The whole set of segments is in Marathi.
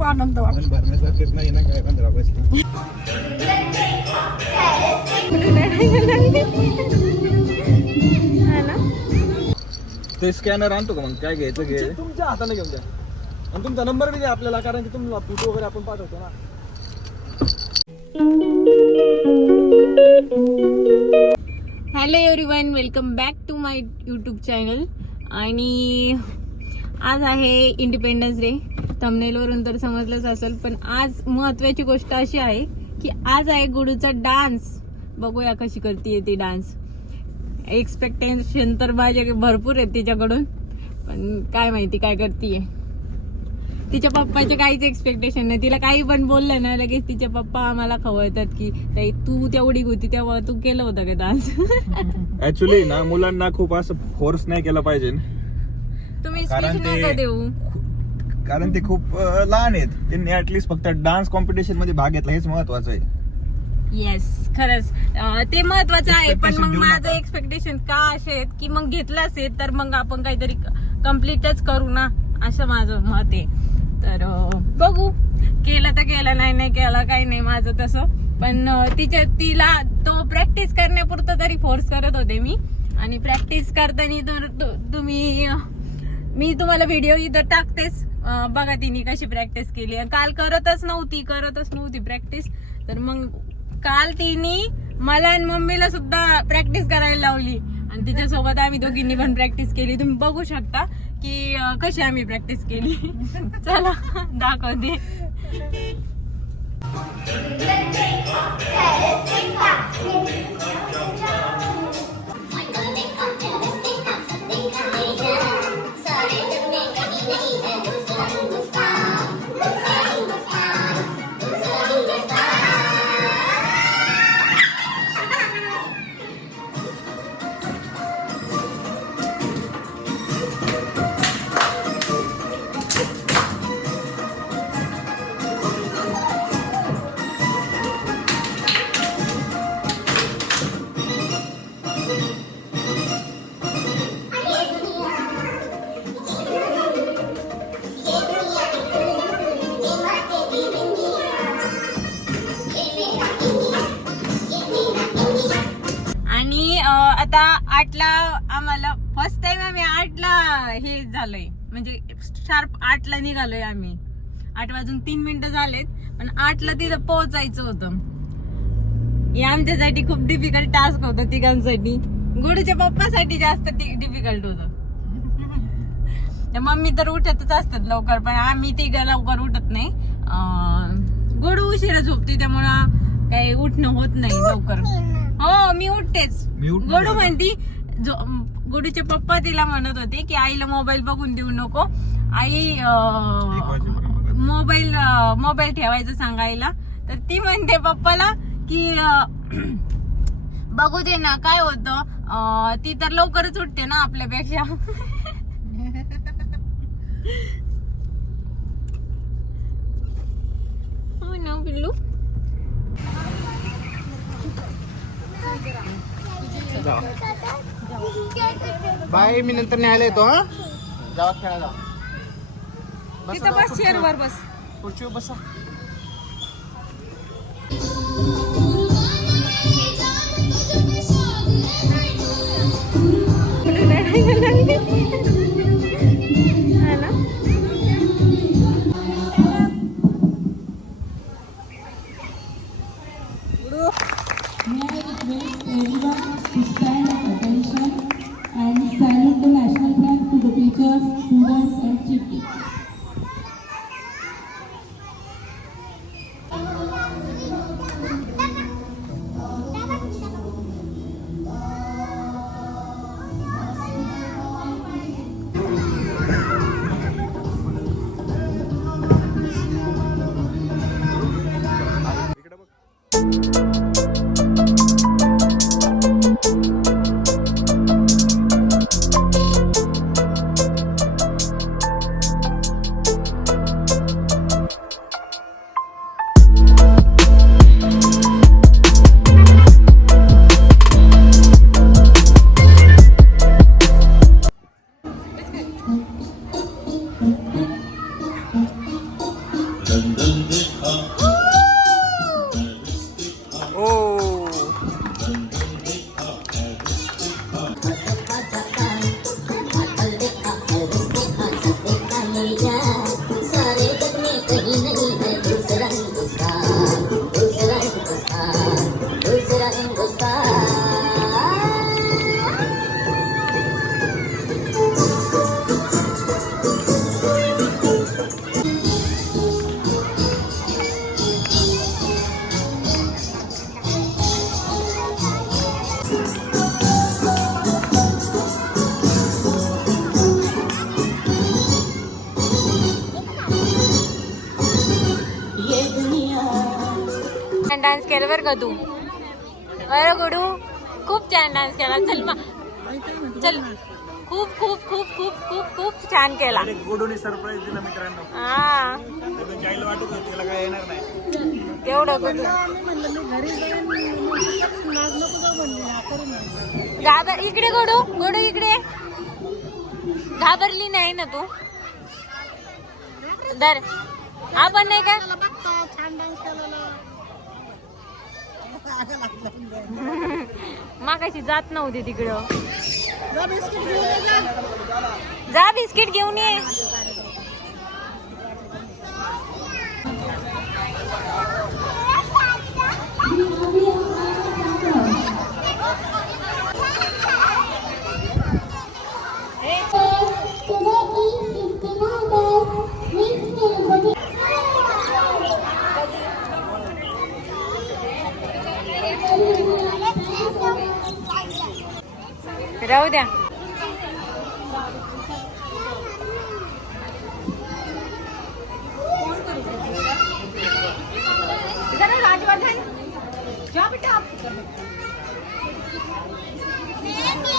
खूप आनंद वाटतो. भरण्यासारखेच नाही ना काय 15 पैसे. ते स्कॅनर आणतो का मग काय घ्यायचं घे तुमच्या हाताने घेऊन द्या आणि तुमचा नंबर बी द्या आपल्याला, कारण की तुम्हाला फोटो वगैरे आपण पाठवतो ना. Hello everyone, welcome back to my YouTube channel. आणि आज आहे इंडिपेंडन्स डे. थंबनेलवरून तर समजलंच असेल, पण आज महत्वाची गोष्ट अशी आहे की आज आहे गुडूचा डान्स. बघूया कशी करते ती डान्स. एक्सपेक्टेशन तर माझ्या भरपूर आहेत तिच्याकडून, पण काय माहिती काय करतीये. तिच्या पप्पाचे काहीच एक्सपेक्टेशन नाही. तिला काही पण बोललं ना लगेच तिचे पप्पा आम्हाला खवळतात की तू तेवढी होती तेव्हा तू केलं होतं का डान्स. ऍक्च्युली ना मुलांना खूप असं फोर्स नाही केला पाहिजे. तुम्ही स्पीच नका देऊ, कारण ते खूप लहान आहेत. त्यांनी ऍटलीस्ट फक्त डान्स कॉम्पिटिशन मध्ये भाग घेतला हेच महत्वाचं आहे. येस, खरंच ते महत्वाचं आहे. पण मग देऊ माझं नका. एक्सपेक्टेशन का असे आहेत की मग घेतलं असेल तर मग आपण काहीतरी कम्प्लीटच करू ना, असं माझं मत आहे. तर बघू, केलं तर केलं, नाही केलं काही नाही माझं तसं. पण तिला तो प्रॅक्टिस करण्यापुरतं तरी फोर्स करत होते मी. आणि प्रॅक्टिस करताना मी तुम्हाला व्हिडिओ इथं टाकतेच, बघा तिने कशी प्रॅक्टिस केली. काल करतच नव्हती प्रॅक्टिस. तर मग काल तिने मला आणि मम्मीला सुद्धा प्रॅक्टिस करायला लावली आणि तिच्यासोबत आम्ही दोघींनी पण प्रॅक्टिस केली. तुम्ही बघू शकता की कशी आम्ही प्रॅक्टिस केली. चला दाखवते. आता 8ला आम्हाला फर्स्ट टाइम आम्ही 8ला हे झालंय, म्हणजे शार्प 8ला निघालोय आम्ही. 8:03 झालेत, पण 8ला तिथं पोहोचायचं होतं. हे आमच्यासाठी खूप डिफिकल्ट टास्क होतं तिघांसाठी. गुडूच्या पप्पासाठी जास्त डिफिकल्ट होतं. मम्मी तर उठतच असतात लवकर, पण आम्ही तिघं लवकर उठत नाही. गुडू उशिरा झोपते त्यामुळं काही उठणं होत नाही लवकर. हो, मी उठतेच. गुडू म्हणती, गुडूचे पप्पा तिला म्हणत होते की आईला मोबाईल बघून देऊ नको, आई मोबाईल ठेवायचं सांगायला. तर ती म्हणते पप्पाला की बघू दे ना, काय होतं, ती तर लवकरच उठते ना आपल्यापेक्षा. हो ना पिल्लू. बाय, मी नंतर न्यायला येतो. हा, जावा खेळायला. तिथं बस, चेअरवर बस, खुर्चीवर बसा. डान्स केला बरं का तू. बरं गुडू खूप छान डान्स केला. चल मग चल. खूप खूप खूप खूप खूप खूप छान केला. गुडूने सरप्राईज दिला मित्रांनो. हा जायला वाटत होतं त्याला काय येणार नाही. केवढं गुडू घाबर. इकडे गुडू गुडू इकडे. घाबरली नाही ना तू. दर आपण नाही का मागाशी जात नव्हती तिकडं. जा बिस्किट घेऊन ये. राहू द्या.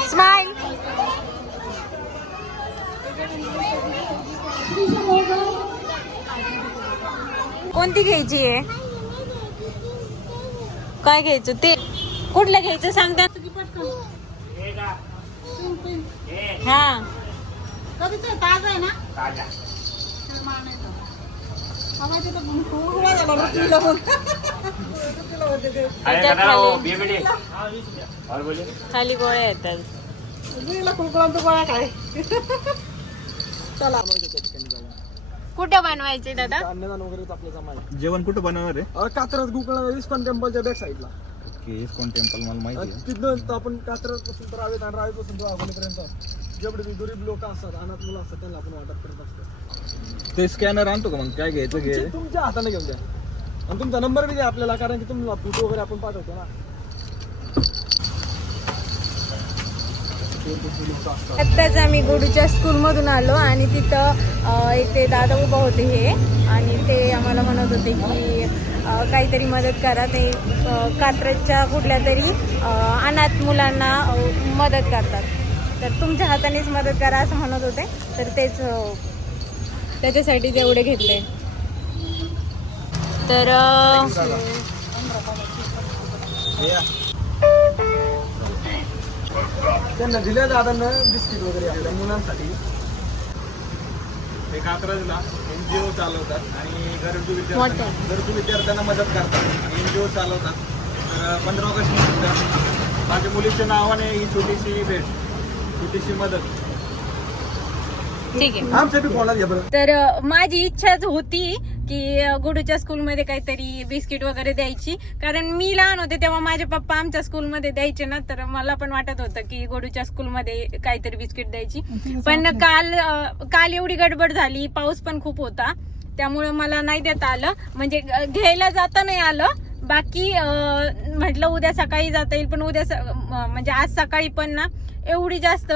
स्माइल. कोणती घ्यायची आहे. काय घ्यायचं ते. कुठलं घ्यायचं सांगता. हा ताजा आहे ना. खाली गोळ्या येतात. कुठं बनवायचे दादा. अन्नदान वगैरे आपलं जमायला. जेवण कुठं बनवणार आहे. कात्रज गोकर्ण इस्कॉन टेम्पलच्या बॅक साईडला. इस्कॉन टेम्पल मला माहिती आहे. तिथनं आपण कात्रज पासून तर रावेत आणि रावेत पासून तर अकोलेपर्यंत जेवढे गरीब लोक असतात अनाथ मुलं असतात त्यांना आपण वाटप करत असतो. ते स्कॅनर आणतो का मग काय घ्यायचं घे. तुमच्या हाताने घेऊन द्या आणि तुमचा नंबर बी द्या आपल्याला कारण की तुम्हाला फोटो वगैरे आपण पाठवतो ना. आत्ताच आम्ही गुडूच्या स्कूलमधून आलो आणि तिथं एक ते दादा उभा होते हे आणि ते आम्हाला म्हणत होते की काहीतरी मदत करा. ते कात्रजच्या कुठल्या तरी अनाथ मुलांना मदत करतात तर तुमच्या हातानेच मदत करा असं म्हणत होते. तर तेच त्याच्यासाठी जेवढे घेतले. तर त्यांना दिल्या दादांना बिस्किट वगैरे आपल्या मुलांसाठी. ते कात्रजला NGO चालवतात आणि गरजू विद्यार्थ्यांना मदत करतात आणि NGO चालवतात. तर 15 ऑगस्ट निमित्त माझ्या मुलीच्या नावाने ही छोटीशी भेट, छोटीशी मदत. ठीक आहे. आमच्या बी फोनात घ्या बरं. तर माझी इच्छाच होती की गुडूच्या स्कूलमध्ये काहीतरी बिस्किट वगैरे द्यायची. कारण मी लहान होते तेव्हा माझे पप्पा आमच्या स्कूलमध्ये द्यायचे ना. तर मला पण वाटत होतं की गुडूच्या स्कूलमध्ये काहीतरी बिस्किट द्यायची. पण काल एवढी गडबड झाली. पाऊस पण खूप होता त्यामुळे मला नाही देता आलं. म्हणजे घ्यायला जाता नाही आलं. बाकी म्हटलं उद्या सकाळी जाता येईल. पण उद्या म्हणजे आज सकाळी पण ना एवढी जास्त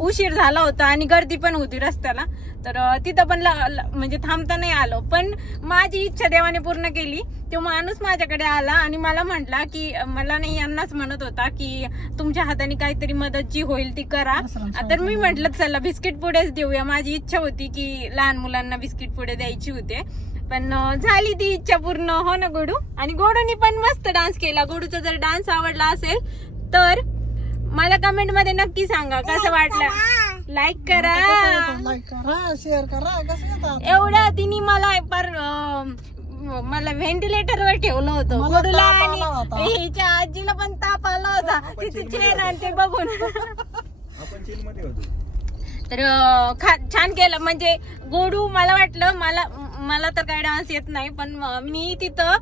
उशीर झाला होता आणि गर्दी पण होती रस्त्याला. तर तिथं पण म्हणजे थांबता नाही आलं. पण माझी इच्छा देवाने पूर्ण केली. तो माणूस माझ्याकडे आला आणि मला म्हटला की मला नाही यांनाच म्हणत होता की तुमच्या हाताने काहीतरी मदत जी होईल ती करा. तर मी म्हटलं चला बिस्किट पुडेच देऊया. माझी इच्छा होती की लहान मुलांना बिस्किट पुडे द्यायची होते. पण झाली ती इच्छा पूर्ण. हो ना गुडू. आणि गुडूनी पण मस्त डान्स केला. गुडूचा जर डान्स आवडला असेल तर मला कमेंट मध्ये नक्की सांगा कसं वाटलं. लाईक करा. लाईक करा, शेअर करा. कसं येतात एवढं तिने मला मला व्हेंटिलेटर वर ठेवलं होतं. मला गुडूला ताप आणि आला होता. हिच्या आजीला पण ताप आला होता तिचे चेन आणि ते बघून. आपण चीन मध्ये होतो. तर छान केलं. म्हणजे गोडू मला वाटलं मला तर काय डान्स येत नाही, पण मी तिथं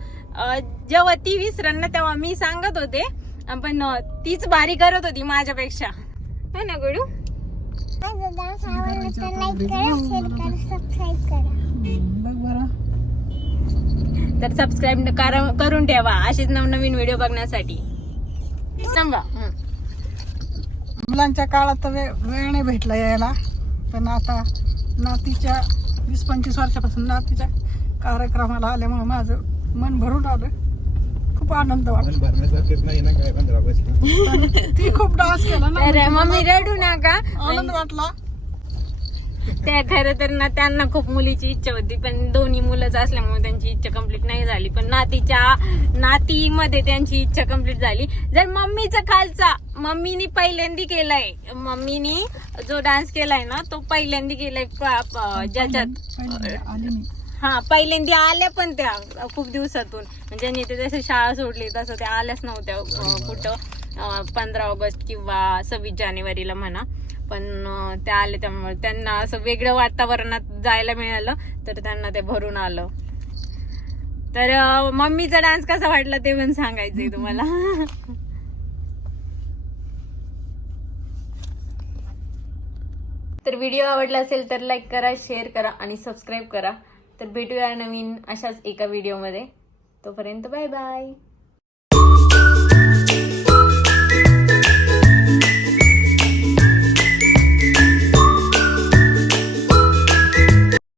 जेव्हा ती विसरन ना तेव्हा मी सांगत होते, पण तीच भारी करत होती माझ्यापेक्षा. हो ना गोडू? बघ बरं. तर सबस्क्राईब करून ठेवा असेच नवनवीन व्हिडिओ बघण्यासाठी. थांबा. मुलांच्या काळात तर वेळ नाही भेटला यायला, पण आता नातीच्या 20-25 वर्षापासून नातीच्या कार्यक्रमाला आल्यामुळे माझं मन भरून आलं. खूप आनंद वाटला. पण भरण्यासारखेच नाही ना काय 15 ऑगस्ट. ती खूप डान्स केला ना, तर मम्मी रडू नका. आनंद वाटला. त्या खरं तर ना त्यांना खूप मुलीची इच्छा होती, पण दोन्ही मुलंच असल्यामुळे त्यांची इच्छा कम्प्लीट नाही झाली. पण नातीमध्ये त्यांची इच्छा कम्प्लीट झाली. जर मम्मीचा खालचा मम्मीनी पहिल्यांदा केलाय, मम्मीनी जो डान्स केलाय ना तो पहिल्यांदा केलाय ज्याच्यात आली नाही. हा पहिल्यांदा आल्या, पण त्या खूप दिवसातून ज्यांनी ते जसं शाळा सोडली तसं त्या आल्याच नव्हत्या कुठं 15 ऑगस्ट किंवा 26 जानेवारीला म्हणा. पण त्या आले त्यामुळे त्यांना असं वेगळं वातावरणात जायला मिळालं, तर त्यांना ते भरून आलं. तर मम्मीचा डान्स कसा वाटला ते पण सांगायचंय तुम्हाला. तर व्हिडिओ आवडला असेल तर लाईक करा, शेअर करा आणि सबस्क्राईब करा. तर भेटूया नवीन अशाच एका व्हिडिओमध्ये. तोपर्यंत बाय बाय.